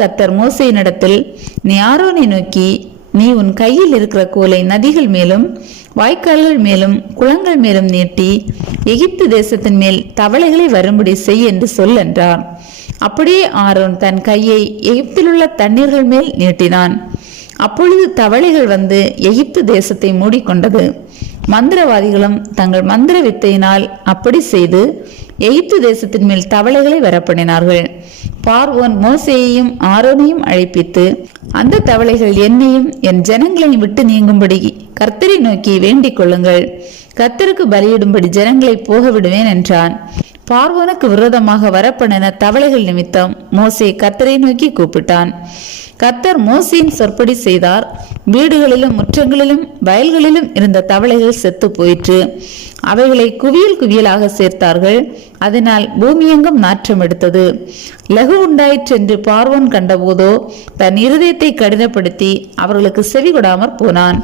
கத்தர் மோசையினிடத்தில் நீ ஆரோனை நோக்கி நீ உன் கையில் இருக்கிற கோலை நதிகள் மேலும் வாய்க்கால்கள் மேலும் குளங்கள் மேலும் நீட்டி எகிப்து தேசத்தின் மேல் தவளைகளை வரும்படி செய் என்று சொல் என்றார். அப்படியே ஆரோன் தன் கையை எகிப்திலுள்ள தண்ணீர்கள் மேல் நீட்டினான். அப்பொழுது தவளைகள் வந்து எகிப்து தேசத்தை மூடிக்கொண்டது. மந்திரவாதிகளும் தங்கள் மந்திர வித்தையினால் அப்படி செய்து எகிப்து தேசத்தின் மேல் தவளைகளை வரப்பண்ணினார்கள். பார்வோன் மோசேயையும் ஆரோனையும் அழைப்பித்து அந்த தவளைகள் என்னையும் என் ஜனங்களையும் விட்டு நீங்கும்படி கர்த்தரை நோக்கி வேண்டிக் கொள்ளுங்கள். கர்த்தருக்கு பலியிடும்படி ஜனங்களை போக விடுவேன் என்றான். பார்வோனுக்கு விரோதமாக வரப்பண்ணின தவளைகள் நிமித்தம் மோசே கர்த்தரை நோக்கி கூப்பிட்டான். கர்த்தர் மோசையின் சொற்படி செய்தார். வீடுகளிலும் முற்றங்களிலும் வயல்களிலும் இருந்த தவளைகள் செத்து போயிற்று. அவைகளை குவியல் குவியலாக சேர்த்தார்கள். அதனால் பூமியெங்கும் நாற்றம் எடுத்தது. லகு உண்டாயிற்றென்று பார்வோன் கண்டபோதோ தன் இருதயத்தை கடினப்படுத்தி அவர்களுக்கு செவி கொடாமற் போனான்.